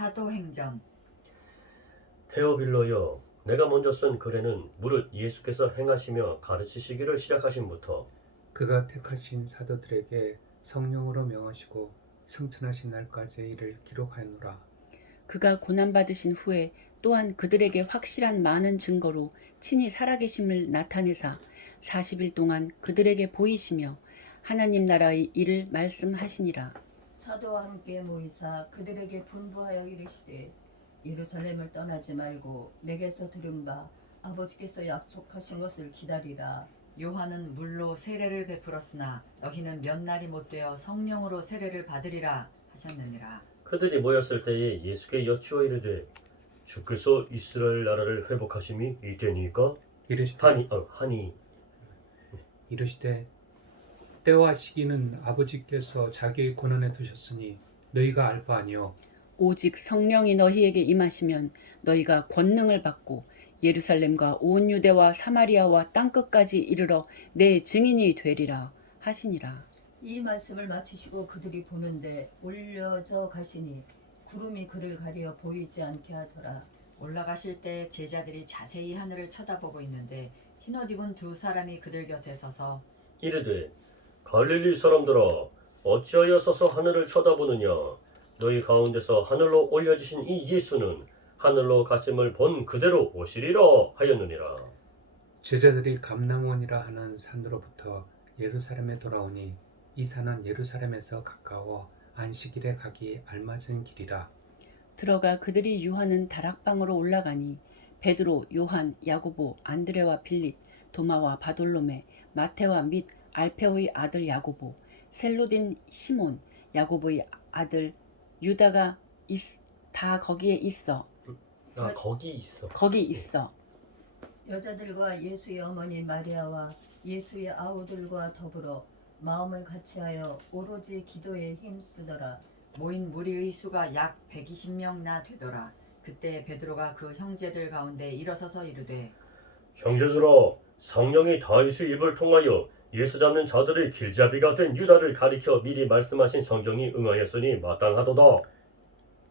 사도행전. 테오빌로여, 내가 먼저 쓴 글에는 무릇 예수께서 행하시며 가르치시기를 시작하신부터 그가 택하신 사도들에게 성령으로 명하시고 승천하신 날까지 이를 기록하노라. 그가 고난받으신 후에 또한 그들에게 확실한 많은 증거로 친히 살아계심을 나타내사 40일 동안 그들에게 보이시며 하나님 나라의 일을 말씀하시니라. 사도와 함께 모이사 그들에게 분부하여 이르시되 예루살렘을 떠나지 말고 내게서 들은 바 아버지께서 약속하신 것을 기다리라. 요한은 물로 세례를 베풀었으나 너희는 몇 날이 못되어 성령으로 세례를 받으리라 하셨느니라. 그들이 모였을 때에 예수께 여쭈어 이르되 주께서 이스라엘 나라를 회복하심이 이때니까 하니 이르시되 때와 시기는 아버지께서 자기의 권한에 두셨으니 너희가 알 바 아니요 오직 성령이 너희에게 임하시면 너희가 권능을 받고 예루살렘과 온 유대와 사마리아와 땅끝까지 이르러 내 증인이 되리라 하시니라. 이 말씀을 마치시고 그들이 보는데 올려져 가시니 구름이 그를 가려 보이지 않게 하더라. 올라가실 때 제자들이 자세히 하늘을 쳐다보고 있는데 흰옷 입은 두 사람이 그들 곁에 서서 이르되 갈릴리 사람들아, 어찌하여 서서 하늘을 쳐다보느냐? 너희 가운데서 하늘로 올려지신 이 예수는 하늘로 가심을 본 그대로 오시리라 하였느니라. 제자들이 감람원이라 하는 산으로부터 예루살렘에 돌아오니 이 산은 예루살렘에서 가까워 안식일에 가기 알맞은 길이라. 들어가 그들이 유하는 다락방으로 올라가니 베드로, 요한, 야고보, 안드레와 빌립, 도마와 바돌로메, 마테와 및 알페오의 아들 야고보, 셀로딘 시몬, 야고보의 아들 유다가 다 거기에 있어. 거기 있어. 여자들과 예수의 어머니 마리아와 예수의 아우들과 더불어 마음을 같이하여 오로지 기도에 힘쓰더라. 모인 무리의 수가 약 120명나 되더라. 그때 베드로가 그 형제들 가운데 일어서서 이르되 형제들아, 성령이 다윗의 입을 통하여 예수 잡는 자들의 길잡이가 된 유다를 가리켜 미리 말씀하신 성경이 응하였으니 마땅하도다.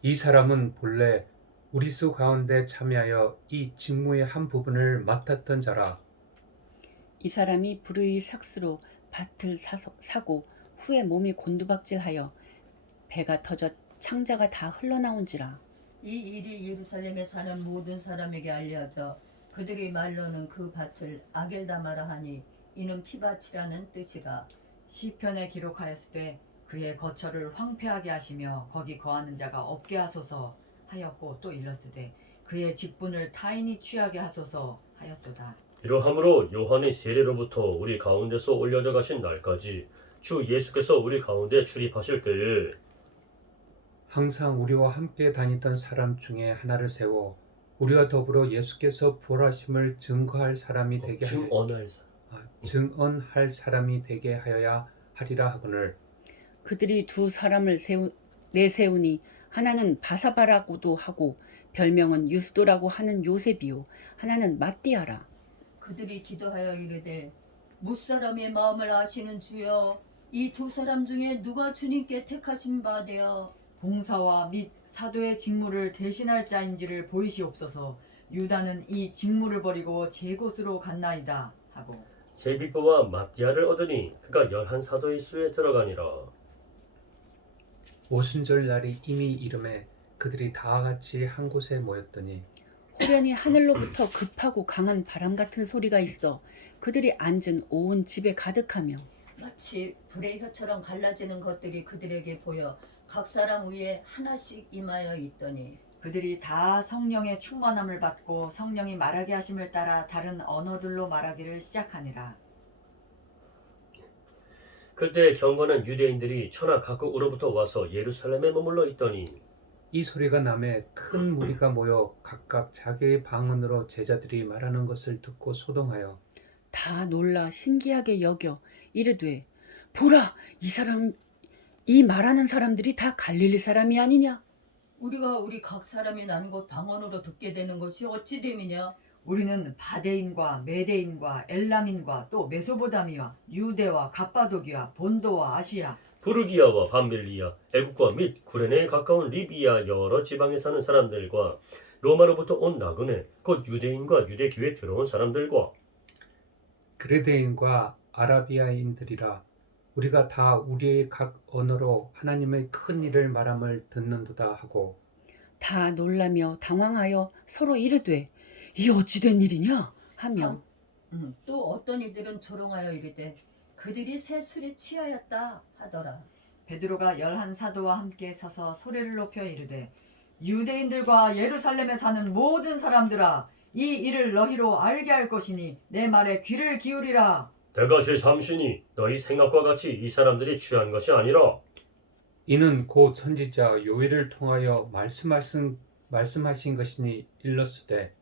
이 사람은 본래 우리 수 가운데 참여하여 이 직무의 한 부분을 맡았던 자라. 이 사람이 불의 삭스로 밭을 사고 후에 몸이 곤두박질하여 배가 터져 창자가 다 흘러나온지라. 이 일이 예루살렘에 사는 모든 사람에게 알려져 그들의 말로는 그 밭을 아겔다마라 하니 이는 피밭이라는 뜻이라. 시편에 기록하였으되 그의 거처를 황폐하게 하시며 거기 거하는 자가 없게 하소서 하였고 또 일렀으되 그의 직분을 타인이 취하게 하소서 하였도다. 이러함으로 요한의 세례로부터 우리 가운데서 올려져 가신 날까지 주 예수께서 우리 가운데 출입하실 때에 항상 우리와 함께 다니던 사람 중에 하나를 세워 우리와 더불어 예수께서 부활하심을 증거할 사람이 되게 증언할 사람이 되게 하여야 하리라 하거늘. 그들이 두 사람을 내세우니 하나는 바사바라고도 하고 별명은 유스도라고 하는 요셉이요 하나는 마띠아라. 그들이 기도하여 이르되 무사람의 마음을 아시는 주여, 이 두 사람 중에 누가 주님께 택하신 바 되어 봉사와 및 사도의 직무를 대신할 자인지를 보이시옵소서. 유다는 이 직무를 버리고 제 곳으로 갔나이다 하고 제비포와 마띠아를 얻으니 그가 11사도의 수에 들어가니라. 오순절 날이 이미 이름에 그들이 다 같이 한 곳에 모였더니忽然이 하늘로부터 급하고 강한 바람 같은 소리가 있어 그들이 앉은 온 집에 가득하며 마치 불의 혀처럼 갈라지는 것들이 그들에게 보여 각 사람 위에 하나씩 임하여 있더니 그들이 다 성령의 충만함을 받고 성령이 말하게 하심을 따라 다른 언어들로 말하기를 시작하니라. 그때 경건한 유대인들이 천하 각국으로부터 와서 예루살렘에 머물러 있더니 이 소리가 남에 큰 무리가 모여 각각 자기의 방언으로 제자들이 말하는 것을 듣고 소동하여 다 놀라 신기하게 여겨 이르되 보라 이 말하는 사람들이 다 갈릴리 사람이 아니냐. 우리가 우리 각 사람이 난 곳 방언으로 듣게 되는 것이 어찌 됨이냐. 우리는 바데인과 메데인과 엘람인과 또 메소보다미와 유대와 갑바도기와 본도와 아시아 부르기아와 밤빌리아, 애국과 및 구레네에 가까운 리비아 여러 지방에 사는 사람들과 로마로부터 온 나그네, 곧 유대인과 유대교에 들어온 사람들과 그레데인과 아라비아인들이라 우리가 다 우리의 각 언어로 하나님의 큰 일을 말함을 듣는도다 하고 다 놀라며 당황하여 서로 이르되 이 어찌 된 일이냐 하며 또 어떤 이들은 조롱하여 이르되 그들이 새 술에 취하였다 하더라. 베드로가 11 사도와 함께 서서 소리를 높여 이르되 유대인들과 예루살렘에 사는 모든 사람들아 이 일을 너희로 알게 할 것이니 내 말에 귀를 기울이라. 내가 제3신이 너희 생각과 같이 이 사람들이 취한 것이 아니라 이는 곧 선지자 요엘을 통하여 말씀하신 것이니 일렀으되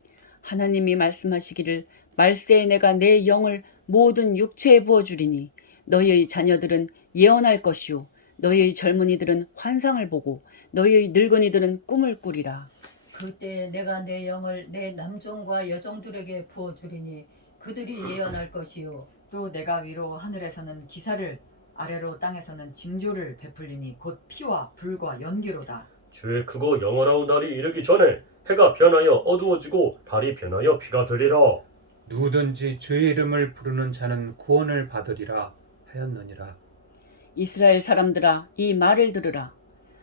하나님이 말씀하시기를 말세에 내가 내 영을 모든 육체에 부어주리니 너희의 자녀들은 예언할 것이요 너희의 젊은이들은 환상을 보고 너희의 늙은이들은 꿈을 꾸리라. 그때 내가 내 영을 내 남종과 여종들에게 부어주리니 그들이 예언할 것이요 또 내가 위로 하늘에서는 기사를 아래로 땅에서는 징조를 베풀리니 곧 피와 불과 연기로다. 주의 크고 영원하운 날이 이르기 전에 해가 변하여 어두워지고 달이 변하여 피가 되리라. 누구든지 주의 이름을 부르는 자는 구원을 받으리라 하였느니라. 이스라엘 사람들아 이 말을 들으라.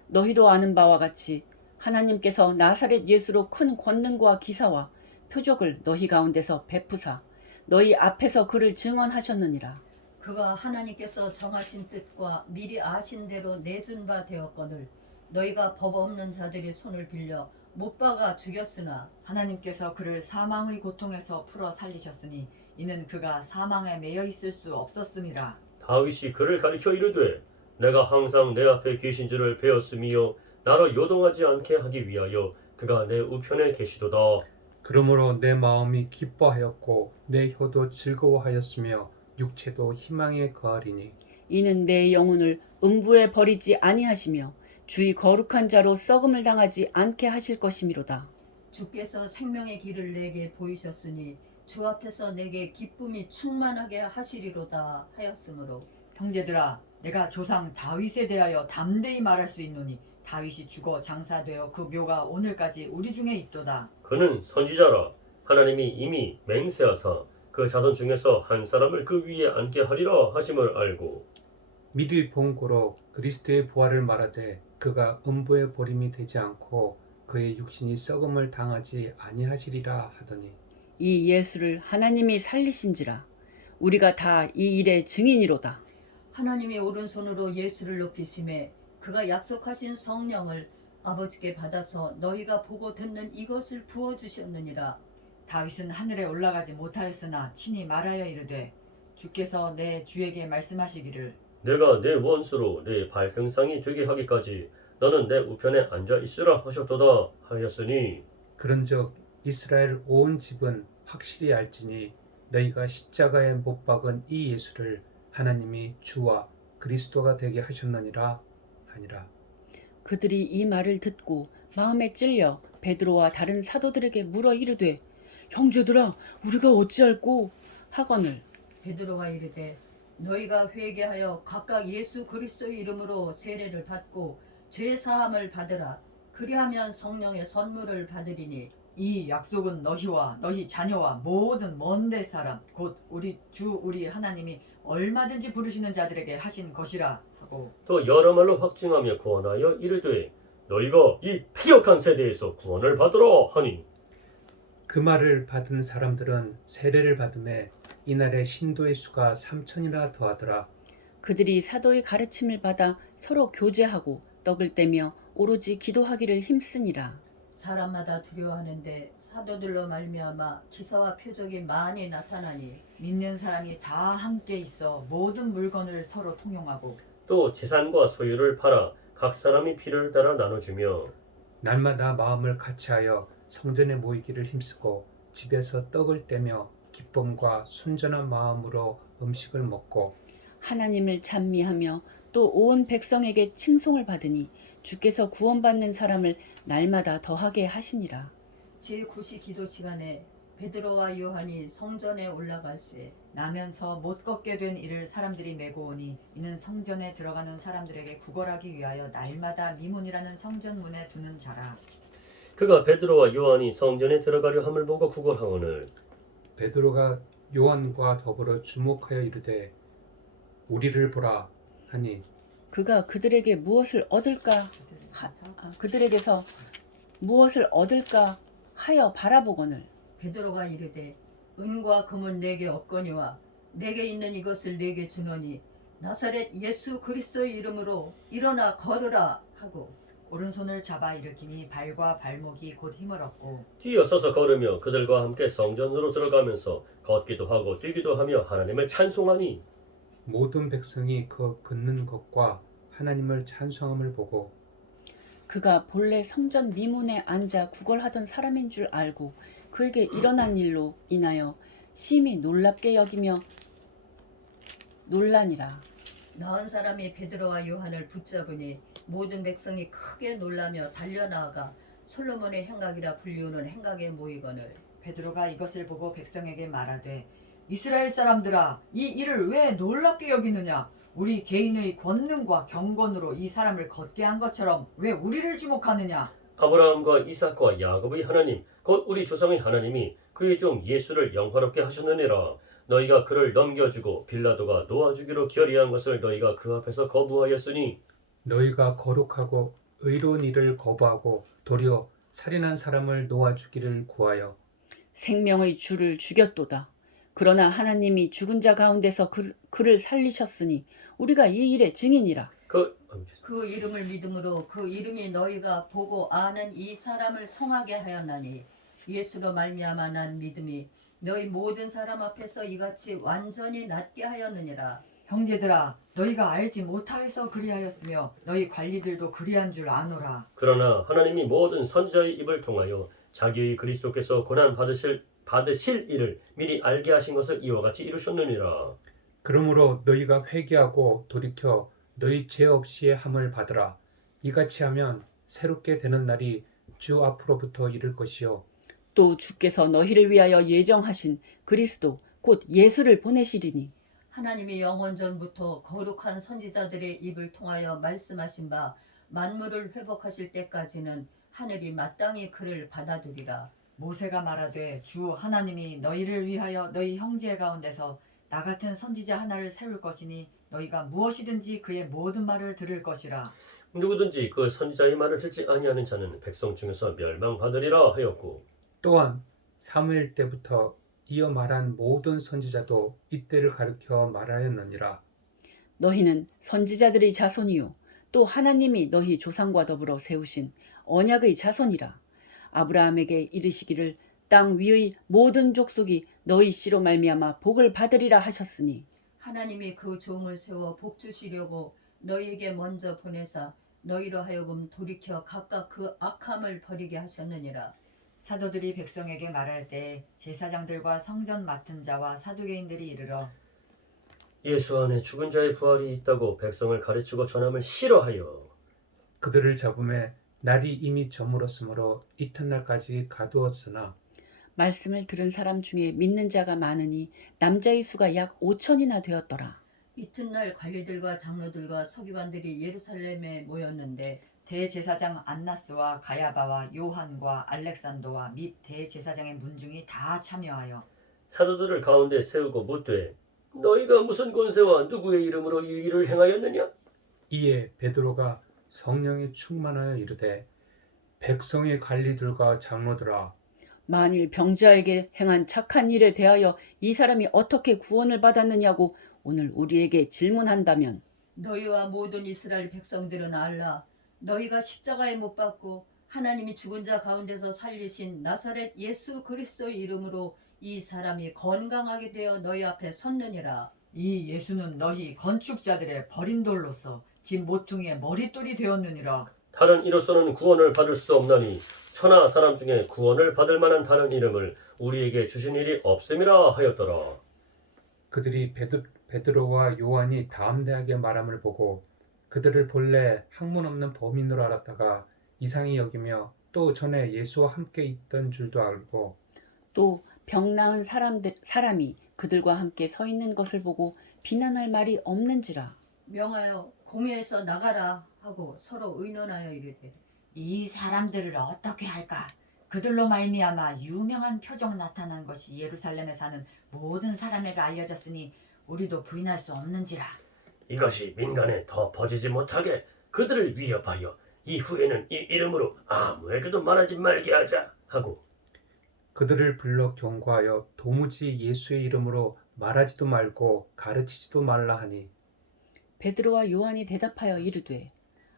너희도 아는 바와 같이 하나님께서 나사렛 예수로 큰 권능과 기사와 표적을 너희 가운데서 베푸사 너희 앞에서 그를 증언하셨느니라. 그가 하나님께서 정하신 뜻과 미리 아신 대로 내준 바 되었거늘 너희가 법 없는 자들의 손을 빌려 못 박아 죽였으나 하나님께서 그를 사망의 고통에서 풀어 살리셨으니 이는 그가 사망에 매여 있을 수 없었음이라. 다윗이 그를 가리켜 이르되 내가 항상 내 앞에 계신 줄을 배웠으며 나로 요동하지 않게 하기 위하여 그가 내 우편에 계시도다. 그러므로 내 마음이 기뻐하였고 내 혀도 즐거워하였으며 육체도 희망에 거하리니 이는 내 영혼을 음부에 버리지 아니하시며 주의 거룩한 자로 썩음을 당하지 않게 하실 것이미로다. 주께서 생명의 길을 내게 보이셨으니 주 앞에서 내게 기쁨이 충만하게 하시리로다 하였으므로 형제들아 내가 조상 다윗에 대하여 담대히 말할 수 있노니 다윗이 죽어 장사되어 그 묘가 오늘까지 우리 중에 있도다. 그는 선지자라. 하나님이 이미 맹세하사 그 자손 중에서 한 사람을 그 위에 앉게 하리라 하심을 알고 미리 본 고로 그리스도의 부활을 말하되 그가 음부에 버림이 되지 않고 그의 육신이 썩음을 당하지 아니하시리라 하더니 이 예수를 하나님이 살리신지라 우리가 다 이 일의 증인이로다. 하나님이 오른손으로 예수를 높이심에 그가 약속하신 성령을 아버지께 받아서 너희가 보고 듣는 이것을 부어주셨느니라. 다윗은 하늘에 올라가지 못하였으나 친히 말하여 이르되 주께서 내 주에게 말씀하시기를 내가 내 원수로 내 발등상이 되게 하기까지 너는 내 우편에 앉아 있으라 하셨도다 하였으니 그런즉 이스라엘 온 집은 확실히 알지니 너희가 십자가에 못 박은 이 예수를 하나님이 주와 그리스도가 되게 하셨느니라 하니라. 그들이 이 말을 듣고 마음에 찔려 베드로와 다른 사도들에게 물어 이르되 형제들아 우리가 어찌할꼬 하거늘 베드로가 이르되 너희가 회개하여 각각 예수 그리스도의 이름으로 세례를 받고 죄 사함을 받으라. 그리하면 성령의 선물을 받으리니 이 약속은 너희와 너희 자녀와 모든 먼데 사람 곧 우리 주 우리 하나님이 얼마든지 부르시는 자들에게 하신 것이라 하고 또 여러 말로 확증하며 구원하여 이르되 너희가 이 피역한 세대에서 구원을 받으라 하니 그 말을 받은 사람들은 세례를 받음에 이날에 신도의 수가 3,000이나 더하더라. 그들이 사도의 가르침을 받아 서로 교제하고 떡을 떼며 오로지 기도하기를 힘쓰니라. 사람마다 두려워하는데 사도들로 말미암아 기사와 표적이 많이 나타나니 믿는 사람이 다 함께 있어 모든 물건을 서로 통용하고 또 재산과 소유를 팔아 각 사람이 필요를 따라 나눠주며 날마다 마음을 같이하여 성전에 모이기를 힘쓰고 집에서 떡을 떼며 기쁨과 순전한 마음으로 음식을 먹고 하나님을 찬미하며 또 온 백성에게 칭송을 받으니 주께서 구원받는 사람을 날마다 더하게 하시니라. 제9시 기도 시간에 베드로와 요한이 성전에 올라갈새 나면서 못 걷게 된 이를 사람들이 메고 오니 이는 성전에 들어가는 사람들에게 구걸하기 위하여 날마다 미문이라는 성전문에 두는 자라. 그가 베드로와 요한이 성전에 들어가려 함을 보고 구걸하거늘 베드로가 요한과 더불어 주목하여 이르되 우리를 보라 하니 그가 그들에게 무엇을 얻을까 그들에게서 무엇을 얻을까 하여 바라보거늘 베드로가 이르되 은과 금은 내게 없거니와 내게 있는 이것을 내게 주노니 나사렛 예수 그리스도의 이름으로 일어나 걸으라 하고 오른손을 잡아 일으키니 발과 발목이 곧 힘을 얻고 뛰어서서 걸으며 그들과 함께 성전으로 들어가면서 걷기도 하고 뛰기도 하며 하나님을 찬송하니 모든 백성이 그 걷는 것과 하나님을 찬송함을 보고 그가 본래 성전 미문에 앉아 구걸하던 사람인 줄 알고 그에게 일어난 일로 인하여 심히 놀랍게 여기며 놀라니라. 나은 사람이 베드로와 요한을 붙잡으니 모든 백성이 크게 놀라며 달려나아가 솔로몬의 행각이라 불리우는 행각에 모이거늘 베드로가 이것을 보고 백성에게 말하되 이스라엘 사람들아 이 일을 왜 놀랍게 여기느냐 우리 개인의 권능과 경건으로 이 사람을 걷게 한 것처럼 왜 우리를 주목하느냐 아브라함과 이삭과 야곱의 하나님 곧 우리 조상의 하나님이 그의 종 예수를 영화롭게 하셨느니라. 너희가 그를 넘겨주고 빌라도가 놓아주기로 결의한 것을 너희가 그 앞에서 거부하였으니 너희가 거룩하고 의로운 일을 거부하고 도리어 살인한 사람을 놓아주기를 구하여 생명의 주를 죽였도다. 그러나 하나님이 죽은 자 가운데서 그를 살리셨으니 우리가 이 일의 증인이라. 그 이름을 믿음으로 그 이름이 너희가 보고 아는 이 사람을 성하게 하였나니 예수로 말미암아 난 믿음이 너희 모든 사람 앞에서 이같이 완전히 낫게 하였느니라. 형제들아 너희가 알지 못하여서 그리하였으며 너희 관리들도 그리한 줄 아노라. 그러나 하나님이 모든 선지자의 입을 통하여 자기의 그리스도께서 고난 받으실 일을 미리 알게 하신 것을 이와 같이 이루셨느니라. 그러므로 너희가 회개하고 돌이켜 너희 죄 없이 함을 받으라. 이같이 하면 새롭게 되는 날이 주 앞으로부터 이를 것이요 또 주께서 너희를 위하여 예정하신 그리스도 곧 예수를 보내시리니 하나님이 영원 전부터 거룩한 선지자들의 입을 통하여 말씀하신 바 만물을 회복하실 때까지는 하늘이 마땅히 그를 받아두리라. 모세가 말하되 주 하나님이 너희를 위하여 너희 형제 가운데서 나 같은 선지자 하나를 세울 것이니 너희가 무엇이든지 그의 모든 말을 들을 것이라. 누구든지 그 선지자의 말을 듣지 아니하는 자는 백성 중에서 멸망받으리라 하였고 또한 사무엘 때부터 이어 말한 모든 선지자도 이때를 가리켜 말하였느니라. 너희는 선지자들의 자손이요 또 하나님이 너희 조상과 더불어 세우신 언약의 자손이라. 아브라함에게 이르시기를 땅 위의 모든 족속이 너희 씨로 말미암아 복을 받으리라 하셨으니 하나님이 그 종을 세워 복 주시려고 너희에게 먼저 보내사 너희로 하여금 돌이켜 각각 그 악함을 버리게 하셨느니라. 사도들이 백성에게 말할 때 제사장들과 성전 맡은 자와 사두개인들이 이르러 예수 안에 죽은 자의 부활이 있다고 백성을 가르치고 전함을 싫어하여 그들을 잡음에 날이 이미 저물었으므로 이튿날까지 가두었으나 말씀을 들은 사람 중에 믿는 자가 많으니 남자의 수가 약 5천이나 되었더라. 이튿날 관리들과 장로들과 서기관들이 예루살렘에 모였는데 대제사장 안나스와 가야바와 요한과 알렉산더와 및 대제사장의 문중이 다 참여하여 사도들을 가운데 세우고 묻되 너희가 무슨 권세와 누구의 이름으로 이 일을 행하였느냐? 이에 베드로가 성령에 충만하여 이르되 백성의 관리들과 장로들아 만일 병자에게 행한 착한 일에 대하여 이 사람이 어떻게 구원을 받았느냐고 오늘 우리에게 질문한다면 너희와 모든 이스라엘 백성들은 알라. 너희가 십자가에 못 박고 하나님이 죽은 자 가운데서 살리신 나사렛 예수 그리스도의 이름으로 이 사람이 건강하게 되어 너희 앞에 섰느니라. 이 예수는 너희 건축자들의 버린 돌로서 집 모퉁이의 머릿돌이 되었느니라. 다른 이로서는 구원을 받을 수 없나니 천하 사람 중에 구원을 받을 만한 다른 이름을 우리에게 주신 일이 없음이라 하였더라. 그들이 베드로와 요한이 담대하게 말함을 보고 그들을 본래 학문 없는 범인으로 알았다가 이상히 여기며 또 전에 예수와 함께 있던 줄도 알고 또 병 나은 사람이 그들과 함께 서 있는 것을 보고 비난할 말이 없는지라. 명하여 공회에서 나가라 하고 서로 의논하여 이르되 이 사람들을 어떻게 할까? 그들로 말미암아 유명한 표적 나타난 것이 예루살렘에 사는 모든 사람에게 알려졌으니 우리도 부인할 수 없는지라. 이것이 민간에 더 퍼지지 못하게 그들을 위협하여 이후에는 이 이름으로 아무에게도 말하지 말게 하자 하고 그들을 불러 경고하여 도무지 예수의 이름으로 말하지도 말고 가르치지도 말라 하니 베드로와 요한이 대답하여 이르되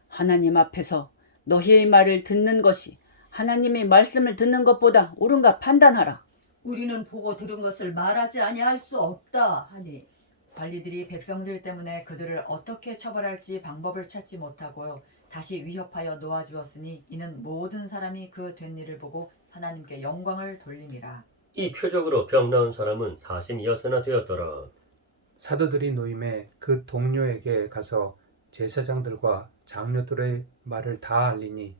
하나님 앞에서 너희의 말을 듣는 것이 하나님의 말씀을 듣는 것보다 옳은가 판단하라. 우리는 보고 들은 것을 말하지 아니할 수 없다 하니 관리들이 백성들 때문에 그들을 어떻게 처벌할지 방법을 찾지 못하고 다시 위협하여 놓아주었으니 이는 모든 사람이 그 된 일을 보고 하나님께 영광을 돌림이라. 이 표적으로 병 나은 사람은 46세나 되었더라. 사도들이 노임에 그 동료에게 가서 제사장들과 장로들의 말을 다 알리니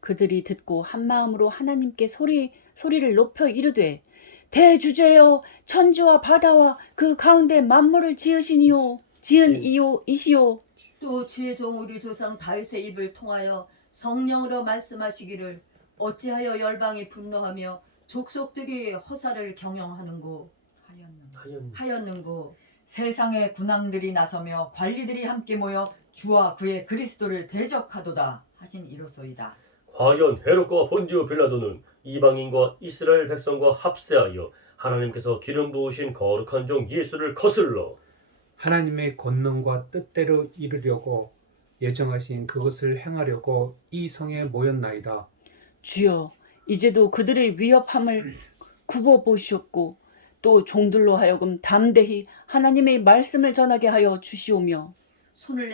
그들이 듣고 한 마음으로 하나님께 소리를 높여 이르되 대주제여 천지와 바다와 그 가운데 만물을 지은 이시오. 또 주의 종 우리 조상 다윗의 입을 통하여 성령으로 말씀하시기를 어찌하여 열방이 분노하며 족속들이 허사를 경영하는고 하였는고 세상의 군왕들이 나서며 관리들이 함께 모여 주와 그의 그리스도를 대적하도다 하신 이로소이다. 과연 헤롯과 본디오 빌라도는 이방인과 이스라엘 백성과 합세하여 하나님께서 기름 부으신 거룩한 종 예수를 거슬러 하나님의 권능과 뜻대로 이루려고 예정하신 그것을 행하려고 이 성에 모였나이다. 주여 이제도 그들의 위협함을 굽어보시옵고 또 종들로 하여금 담대히 하나님의 말씀을 전하게 하여 주시오며 손을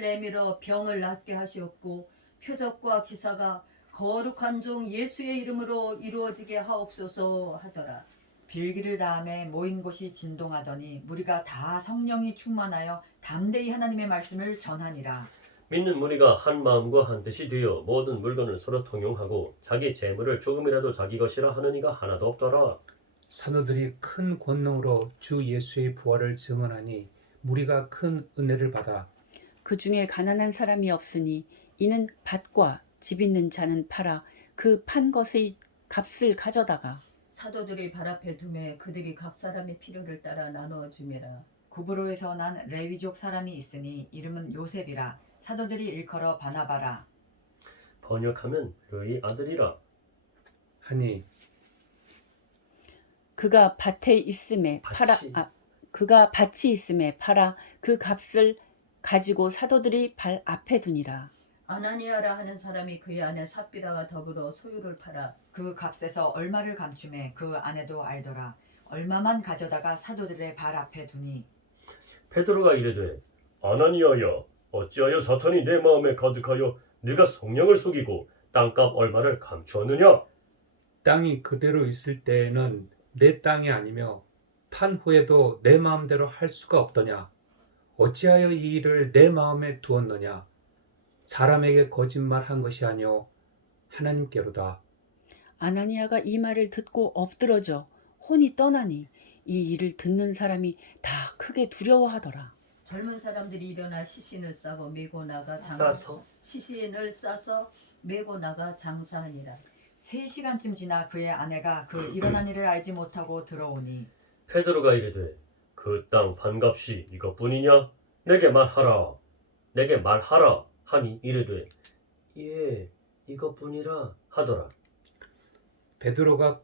내밀어 병을 낫게 하시옵고 표적과 기사가 거룩한 종 예수의 이름으로 이루어지게 하옵소서 하더라. 빌기를 다음에 모인 곳이 진동하더니 무리가 다 성령이 충만하여 담대히 하나님의 말씀을 전하니라. 믿는 무리가 한 마음과 한 뜻이 되어 모든 물건을 서로 통용하고 자기 재물을 조금이라도 자기 것이라 하는 이가 하나도 없더라. 사도들이 큰 권능으로 주 예수의 부활을 증언하니 무리가 큰 은혜를 받아 그 중에 가난한 사람이 없으니 이는 밭과 집 있는 자는 팔아 그 판 것의 값을 가져다가 사도들이 발 앞에 두매 그들이 각 사람의 필요를 따라 나누어 주매라. 구브로에서 난 레위족 사람이 있으니 이름은 요셉이라. 사도들이 일컬어 바나바라. 번역하면 르의 아들이라. 하니 그가 밭이 있음에 팔아 그 값을 가지고 사도들이 발 앞에 두니라. 아나니아라 하는 사람이 그의 아내 삽비라와 더불어 소유를 팔아 그 값에서 얼마를 감춤해 그 아내도 알더라. 얼마만 가져다가 사도들의 발 앞에 두니 베드로가 이르되 아나니아야 어찌하여 사탄이 내 마음에 가득하여 네가 성령을 속이고 땅값 얼마를 감추었느냐? 땅이 그대로 있을 때에는 내 땅이 아니며 판 후에도 내 마음대로 할 수가 없더냐? 어찌하여 이 일을 내 마음에 두었느냐? 사람에게 거짓말한 것이 아니오 하나님께로다. 아나니아가 이 말을 듣고 엎드러져 혼이 떠나니 이 일을 듣는 사람이 다 크게 두려워하더라. 젊은 사람들이 일어나 시신을 싸고 메고 나가 장사하니라. 3시간쯤 지나 그의 아내가 그 일어난 일을 알지 못하고 들어오니 베드로가 이르되 그 땅 판값이 이것뿐이냐? 내게 말하라 하니 이르되 예 이것뿐이라 하더라. 베드로가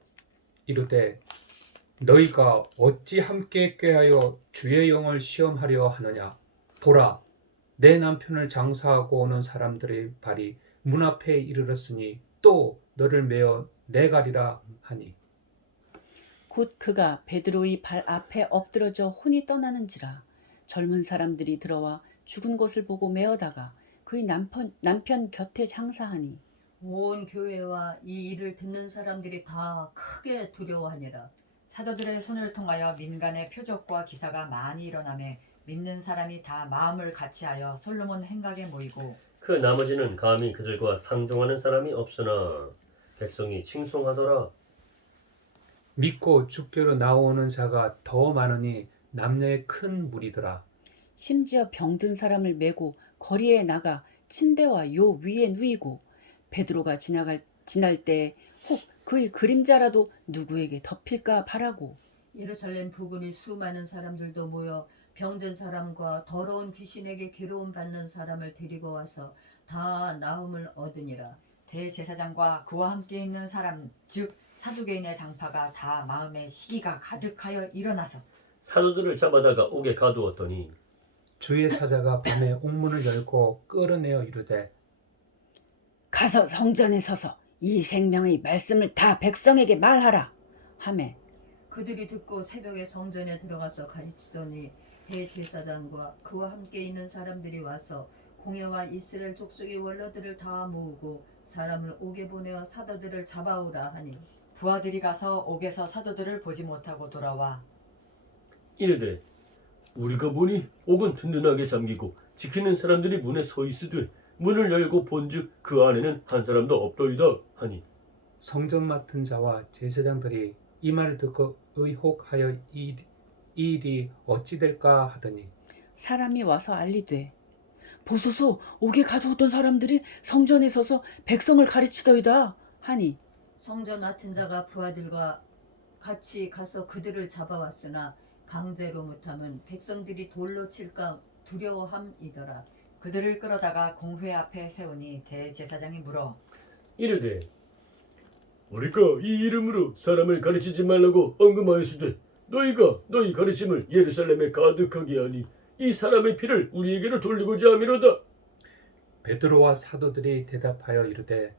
이르되 너희가 어찌 함께 꾀하여 주의 영을 시험하려 하느냐? 보라, 내 남편을 장사하고 오는 사람들의 발이 문 앞에 이르렀으니 또 너를 메어 내가리라 하니 곧 그가 베드로의 발 앞에 엎드러져 혼이 떠나는지라. 젊은 사람들이 들어와 죽은 것을 보고 메어다가 그의 남편 곁에 장사하니 온 교회와 이 일을 듣는 사람들이 다 크게 두려워하니라. 사도들의 손을 통하여 민간의 표적과 기사가 많이 일어나매 믿는 사람이 다 마음을 같이하여 솔로몬 행각에 모이고 그 나머지는 감히 그들과 상종하는 사람이 없으나 백성이 칭송하더라. 믿고 주께로 나오는 자가 더 많으니 남녀의 큰 무리더라. 심지어 병든 사람을 메고 거리에 나가 침대와 요 위에 누이고 베드로가 지날 때 혹 그의 그림자라도 누구에게 덮일까 바라고. 예루살렘 부근의 수많은 사람들도 모여 병든 사람과 더러운 귀신에게 괴로움 받는 사람을 데리고 와서 다 나음을 얻으니라. 대제사장과 그와 함께 있는 사람 즉 사두개인의 당파가 다 마음에 시기가 가득하여 일어나서 사도들을 잡아다가 옥에 가두었더니 주의 사자가 밤에 옥문을 열고 끌어내어 이르되 가서 성전에 서서 이 생명의 말씀을 다 백성에게 말하라 하매 그들이 듣고 새벽에 성전에 들어가서 가르치더니 대제사장과 그와 함께 있는 사람들이 와서 공회와 이스라엘 족속의 원로들을 다 모으고 사람을 옥에 보내어 사도들을 잡아오라 하니 부하들이 가서 옥에서 사도들을 보지 못하고 돌아와 이르되 우리가 보니 옥은 든든하게 잠기고 지키는 사람들이 문에 서 있으되 문을 열고 본즉 그 안에는 한 사람도 없더이다 하니 성전 맡은 자와 제사장들이 이 말을 듣고 의혹하여 이 일이 어찌 될까 하더니 사람이 와서 알리되 보소서 옥에 가져오던 사람들이 성전에 서서 백성을 가르치더이다 하니 성전 맡은 자가 부하들과 같이 가서 그들을 잡아왔으나 강제로 못하면 백성들이 돌로 칠까 두려워함이더라. 그들을 끌어다가 공회 앞에 세우니 대제사장이 물어 이르되 우리가 이 이름으로 사람을 가르치지 말라고 언금하였으되 너희가 너희 가르침을 예루살렘에 가득하게 하니 이 사람의 피를 우리에게로 돌리고자 함이로다. 베드로와 사도들이 대답하여 이르되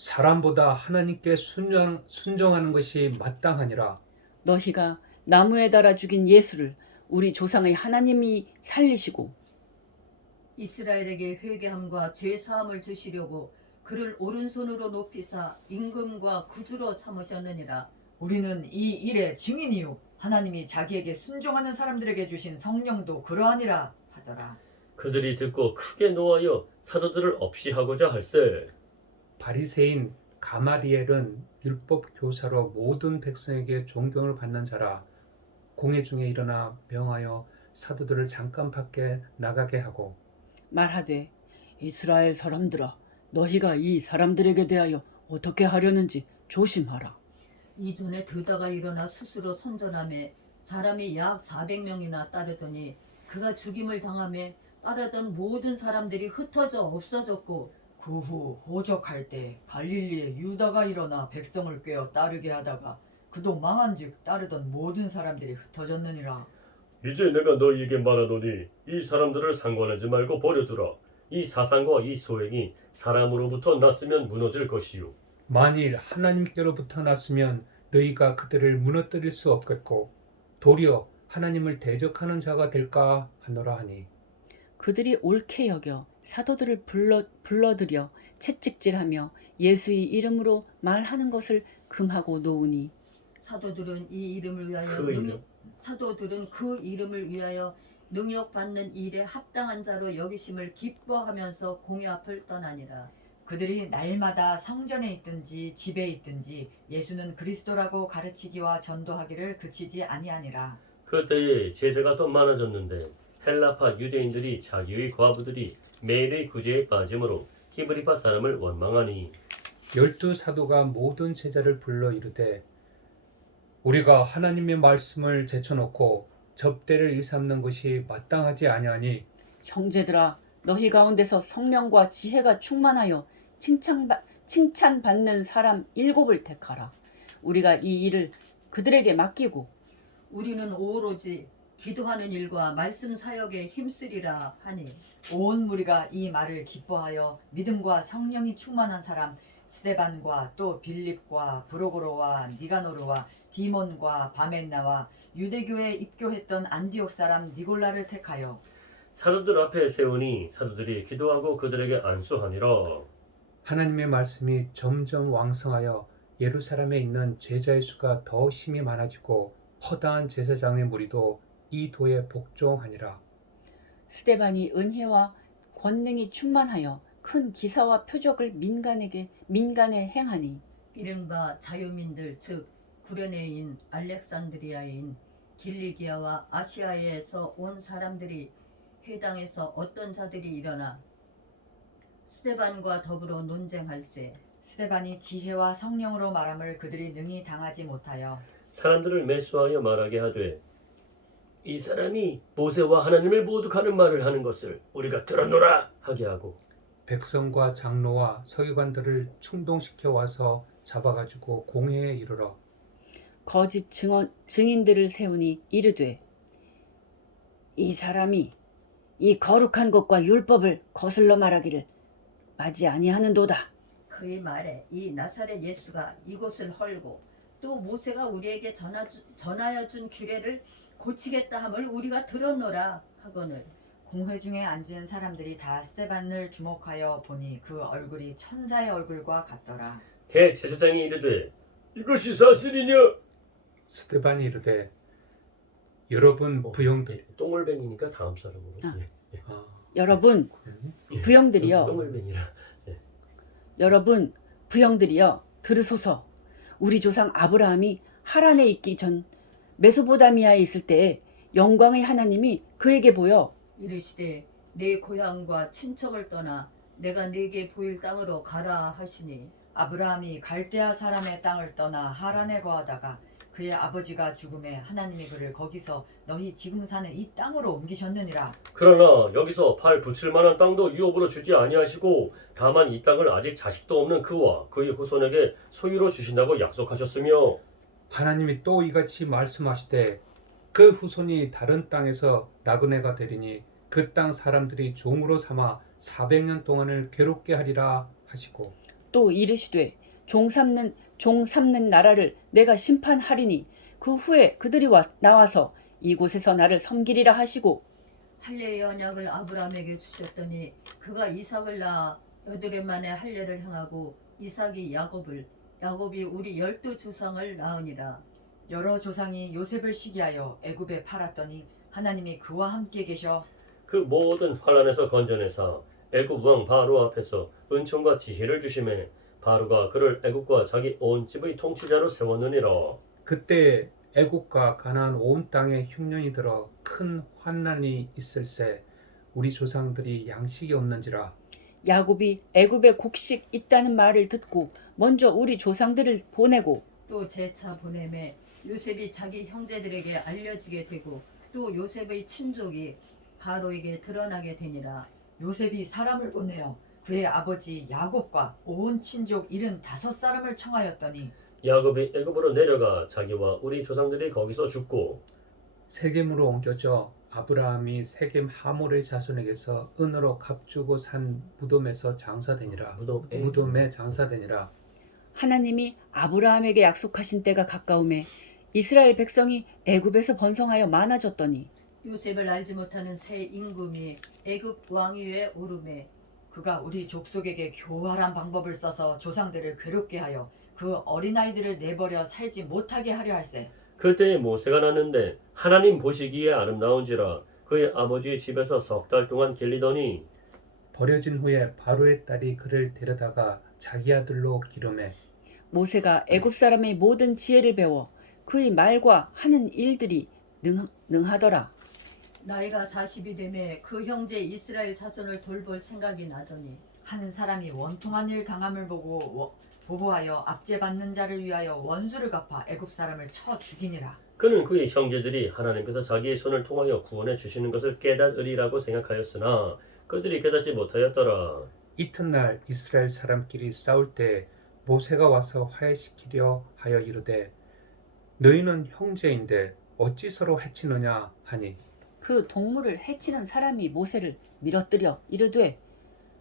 사람보다 하나님께 순종하는 것이 마땅하니라. 너희가 나무에 달아 죽인 예수를 우리 조상의 하나님이 살리시고 이스라엘에게 회개함과 죄 사함을 주시려고 그를 오른손으로 높이사 임금과 구주로 삼으셨느니라. 우리는 이 일의 증인이요 하나님이 자기에게 순종하는 사람들에게 주신 성령도 그러하니라 하더라. 그들이 듣고 크게 노하여 사도들을 없이 하고자 할세. 바리새인 가마리엘은 율법 교사로 모든 백성에게 존경을 받는 자라. 공회 중에 일어나 명하여 사도들을 잠깐 밖에 나가게 하고 말하되 이스라엘 사람들아 너희가 이 사람들에게 대하여 어떻게 하려는지 조심하라. 이전에 드다가 일어나 스스로 선전하며 사람이 약 400명이나 따르더니 그가 죽임을 당하며 따르던 모든 사람들이 흩어져 없어졌고 그 후 호적할 때 갈릴리에 유다가 일어나 백성을 꿰어 따르게 하다가 그도 망한즉 따르던 모든 사람들이 흩어졌느니라. 이제 내가 너희에게 말하노니 이 사람들을 상관하지 말고 버려두라. 이 사상과 이 소행이 사람으로부터 났으면 무너질 것이요 만일 하나님께로부터 났으면 너희가 그들을 무너뜨릴 수 없겠고 도리어 하나님을 대적하는 자가 될까 하노라 하니 그들이 옳게 여겨 사도들을 불러들여 채찍질하며 예수의 이름으로 말하는 것을 금하고 놓으니 사도들은 이 이름을 위하여 그 이름? 사도들은 그 이름을 위하여 능력 받는 일에 합당한 자로 여기심을 기뻐하면서 공회 앞을 떠나니라. 그들이 날마다 성전에 있든지 집에 있든지 예수는 그리스도라고 가르치기와 전도하기를 그치지 아니하니라. 그때에 제자가 더 많아졌는데 헬라파 유대인들이 자기의 과부들이 매일의 구제에 빠짐으로 히브리파 사람을 원망하니 12 사도가 모든 제자를 불러 이르되 우리가 하나님의 말씀을 제쳐놓고 접대를 일삼는 것이 마땅하지 아니하니 형제들아 너희 가운데서 성령과 지혜가 충만하여 칭찬받는 사람 7을 택하라. 우리가 이 일을 그들에게 맡기고 우리는 오로지 기도하는 일과 말씀 사역에 힘쓰리라 하니 온 무리가 이 말을 기뻐하여 믿음과 성령이 충만한 사람 스데반과 또 빌립과 브로고로와 니가노르와 디몬과 바멘나와 유대교에 입교했던 안디옥 사람 니골라를 택하여 사도들 앞에 세우니 사도들이 기도하고 그들에게 안수하니라. 하나님의 말씀이 점점 왕성하여 예루살렘에 있는 제자의 수가 더 힘이 많아지고 허다한 제사장의 무리도 이 도에 복종하니라. 스데반이 은혜와 권능이 충만하여 큰 기사와 표적을 민간에 행하니 이른바 자유민들 즉 구레네인 알렉산드리아인 길리기아와 아시아에서 온 사람들이 회당에서 어떤 자들이 일어나 스데반과 더불어 논쟁할세. 스데반이 지혜와 성령으로 말함을 그들이 능히 당하지 못하여 사람들을 매수하여 말하게 하되 이 사람이 모세와 하나님을 모독하는 말을 하는 것을 우리가 들었노라 하게 하고 백성과 장로와 서기관들을 충동시켜 와서 잡아가지고 공회에 이르러 거짓 증인들을 세우니 이르되 이 사람이 이 거룩한 것과 율법을 거슬러 말하기를 마지 아니하는도다. 그의 말에 이 나사렛 예수가 이곳을 헐고 또 모세가 우리에게 전하여 준 규례를 고치겠다 함을 우리가 들었노라 하거늘. 공회 중에 앉은 사람들이 다 스데반을 주목하여 보니 그 얼굴이 천사의 얼굴과 같더라. 대제사장이 이르되 이것이 사실이냐? 스데반이 이르되 여러분 부형들 똥물뱅이니까 다음 사람으로. 아. 예. 아, 여러분 부형들이여 똥물뱅이라. 여러분 부형들이여 들으소서. 우리 조상 아브라함이 하란에 있기 전 메소포다미아에 있을 때에 영광의 하나님이 그에게 보여 이르시되 내 고향과 친척을 떠나 내가 네게 보일 땅으로 가라 하시니 아브라함이 갈대아 사람의 땅을 떠나 하란에 거하다가 그의 아버지가 죽음에 하나님이 그를 거기서 너희 지금 사는 이 땅으로 옮기셨느니라. 그러나 여기서 팔 붙일 만한 땅도 유업으로 주지 아니하시고 다만 이 땅을 아직 자식도 없는 그와 그의 후손에게 소유로 주신다고 약속하셨으며 하나님이 또 이같이 말씀하시되 그 후손이 다른 땅에서 나그네가 되리니 그 땅 사람들이 종으로 삼아 400년 동안을 괴롭게 하리라 하시고 또 이르시되 종 삼는 나라를 내가 심판하리니 그 후에 그들이 나와서 이곳에서 나를 섬기리라 하시고 할례의 언약을 아브라함에게 주셨더니 그가 이삭을 낳아 8해 만에 할례를 행하고 이삭이 야곱이 우리 12조상을 낳으니라. 여러 조상이 요셉을 시기하여 애굽에 팔았더니 하나님이 그와 함께 계셔 그 모든 환란에서 건져내사 애굽 왕 바로 앞에서 은총과 지혜를 주심에 바로가 그를 애굽과 자기 온 집의 통치자로 세웠느니라. 그때 애국과 가나안 온 땅에 흉년이 들어 큰 환난이 있을세 우리 조상들이 양식이 없는지라. 야곱이 애굽에 곡식 있다는 말을 듣고 먼저 우리 조상들을 보내고 또 재차 보내매 요셉이 자기 형제들에게 알려지게 되고 또 요셉의 친족이 바로에게 드러나게 되니라. 요셉이 사람을 보내어 그의 아버지 야곱과 온 친족 75사람을 청하였더니 야곱이 애굽으로 내려가 자기와 우리 조상들이 거기서 죽고 세겜으로 옮겨져 아브라함이 세겜 하몰의 자손에게서 은으로 값주고 산 무덤에서 장사되니라. 무덤에 장사되니라. 하나님이 아브라함에게 약속하신 때가 가까움에 이스라엘 백성이 애굽에서 번성하여 많아졌더니 요셉을 알지 못하는 새 임금이 애굽 왕위에 오르매 그가 우리 족속에게 교활한 방법을 써서 조상들을 괴롭게 하여 그 어린아이들을 내버려 살지 못하게 하려 할세. 그때에 모세가 났는데 하나님 보시기에 아름다운지라 그의 아버지의 집에서 3달 동안 길리더니 버려진 후에 바로의 딸이 그를 데려다가 자기 아들로 기름해 모세가 애굽 사람의 모든 지혜를 배워 그의 말과 하는 일들이 능하더라. 나이가 40이 되매 그 형제 이스라엘 자손을 돌볼 생각이 나더니 한 사람이 원통한 일 당함을 보고 보고하여 압제받는 자를 위하여 원수를 갚아 애굽 사람을 쳐 죽이니라. 그는 그의 형제들이 하나님께서 자기의 손을 통하여 구원해 주시는 것을 깨닫으리라고 생각하였으나 그들이 깨닫지 못하였더라. 이튿날 이스라엘 사람끼리 싸울 때 모세가 와서 화해시키려 하여 이르되 너희는 형제인데 어찌 서로 해치느냐 하니 그 동물을 해치는 사람이 모세를 밀어뜨려 이르되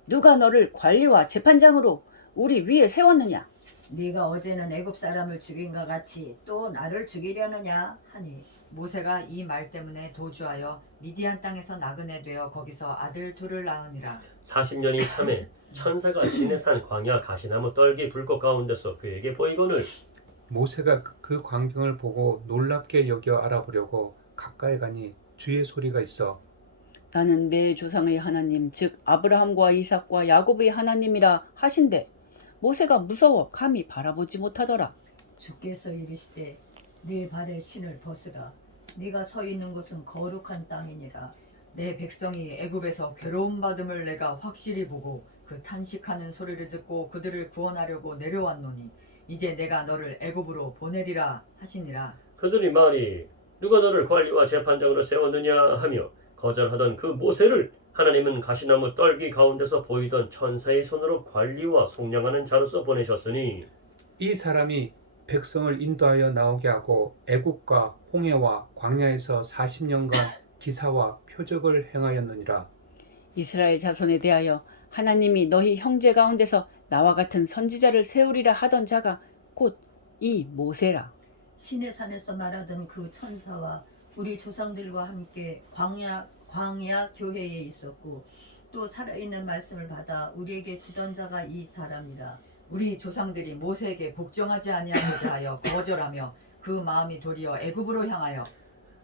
누가 너를 관리와 재판장으로 우리 위에 세웠느냐? 네가 어제는 애굽 사람을 죽인과 같이 또 나를 죽이려느냐 하니 모세가 이 말 때문에 도주하여 미디안 땅에서 나그네 되어 거기서 아들 둘을 낳으니라. 40년이 참에 천사가 시내산 광야 가시나무 떨기 불꽃 가운데서 그에게 보이거늘 모세가 그 광경을 보고 놀랍게 여겨 알아보려고 가까이 가니 주의 소리가 있어 나는 내 조상의 하나님 즉 아브라함과 이삭과 야곱의 하나님이라 하신대 모세가 무서워 감히 바라보지 못하더라. 주께서 이르시되 네 발의 신을 벗으라. 네가 서 있는 곳은 거룩한 땅이니라. 내 백성이 애굽에서 괴로움 받음을 내가 확실히 보고 그 탄식하는 소리를 듣고 그들을 구원하려고 내려왔노니 이제 내가 너를 애굽으로 보내리라 하시니라. 그들이 말이 누가 너를 관리와 재판장으로 세웠느냐 하며 거절하던 그 모세를 하나님은 가시나무 떨기 가운데서 보이던 천사의 손으로 관리와 속량하는 자로서 보내셨으니 이 사람이 백성을 인도하여 나오게 하고 애국과 홍해와 광야에서 40년간 기사와 표적을 행하였느니라. 이스라엘 자손에 대하여 하나님이 너희 형제 가운데서 나와 같은 선지자를 세우리라 하던 자가 곧 이 모세라. 신의 산에서 말하던 그 천사와 우리 조상들과 함께 광야 교회에 있었고 또 살아있는 말씀을 받아 우리에게 주던 자가 이 사람이라. 우리 조상들이 모세에게 복종하지 아니하고자 하여 거절하며 그 마음이 도리어 애굽으로 향하여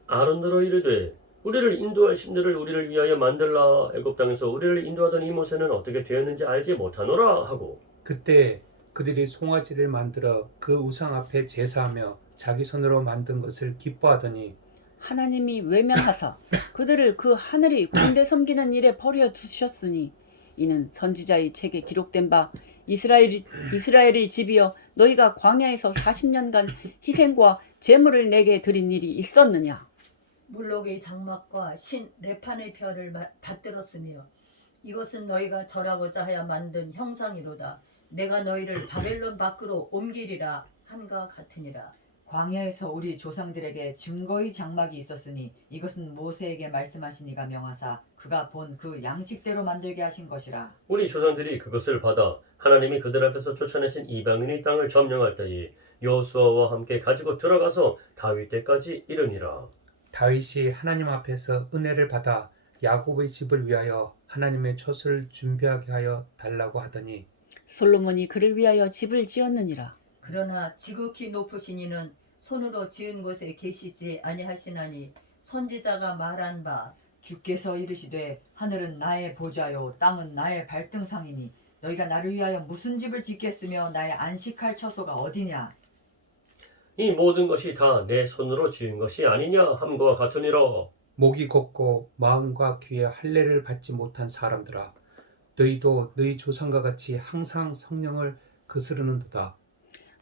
아론더러 이르되 우리를 인도할 신들을 우리를 위하여 만들라. 애굽 땅에서 우리를 인도하던 이 모세는 어떻게 되었는지 알지 못하노라 하고 그때 그들이 송아지를 만들어 그 우상 앞에 제사하며 자기 손으로 만든 것을 기뻐하더니 하나님이 외면하사 그들을 그 하늘이 군대 섬기는 일에 버려 두셨으니 이는 선지자의 책에 기록된 바 이스라엘이 집이여 너희가 광야에서 40년간 희생과 제물을 내게 드린 일이 있었느냐. 몰록의 장막과 신 레판의 별을 받들었으며 이것은 너희가 절하고자 하여 만든 형상이로다. 내가 너희를 바벨론 밖으로 옮기리라 한가 같으니라. 광야에서 우리 조상들에게 증거의 장막이 있었으니 이것은 모세에게 말씀하시니가 명하사 그가 본 그 양식대로 만들게 하신 것이라. 우리 조상들이 그것을 받아 하나님이 그들 앞에서 쫓아내신 이방인의 땅을 점령할 때에 여호수아와 함께 가지고 들어가서 다윗 때까지 이르니라. 다윗이 하나님 앞에서 은혜를 받아 야곱의 집을 위하여 하나님의 촛을 준비하게 하여 달라고 하더니 솔로몬이 그를 위하여 집을 지었느니라. 그러나 지극히 높으신 이는 손으로 지은 곳에 계시지 아니하시나니 선지자가 말한 바 주께서 이르시되 하늘은 나의 보좌요 땅은 나의 발등상이니 너희가 나를 위하여 무슨 집을 짓겠으며 나의 안식할 처소가 어디냐. 이 모든 것이 다 내 손으로 지은 것이 아니냐 함과 같으니라. 목이 곱고 마음과 귀에 할례를 받지 못한 사람들아 너희도 너희 조상과 같이 항상 성령을 거스르는도다.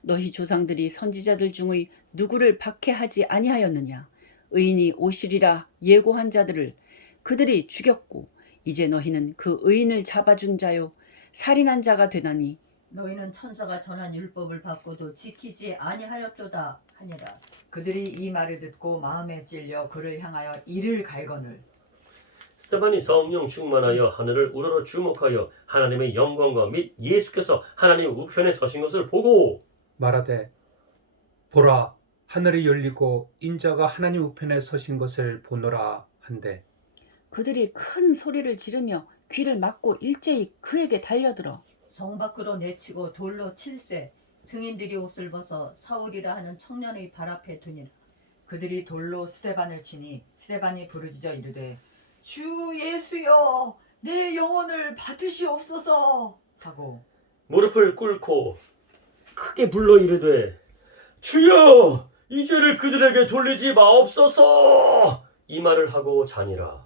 너희 조상들이 선지자들 중의 누구를 박해하지 아니하였느냐. 의인이 오시리라 예고한 자들을 그들이 죽였고 이제 너희는 그 의인을 잡아준 자요 살인한 자가 되나니 너희는 천사가 전한 율법을 받고도 지키지 아니하였도다 하니라. 그들이 이 말을 듣고 마음에 찔려 그를 향하여 이를 갈거늘. 스테반이 성령 충만하여 하늘을 우러러 주목하여 하나님의 영광과 및 예수께서 하나님 우편에 서신 것을 보고 말하되 보라 하늘이 열리고 인자가 하나님 우편에 서신 것을 보노라 한데 그들이 큰 소리를 지르며 귀를 막고 일제히 그에게 달려들어 성 밖으로 내치고 돌로 칠세 증인들이 옷을 벗어 사울이라 하는 청년의 발 앞에 두니라. 그들이 돌로 스데반을 치니 스데반이 부르짖어 이르되 주 예수여 내 영혼을 받으시옵소서 하고 무릎을 꿇고 크게 불러 이르되 주여 이 죄를 그들에게 돌리지 마옵소서 이 말을 하고 자니라.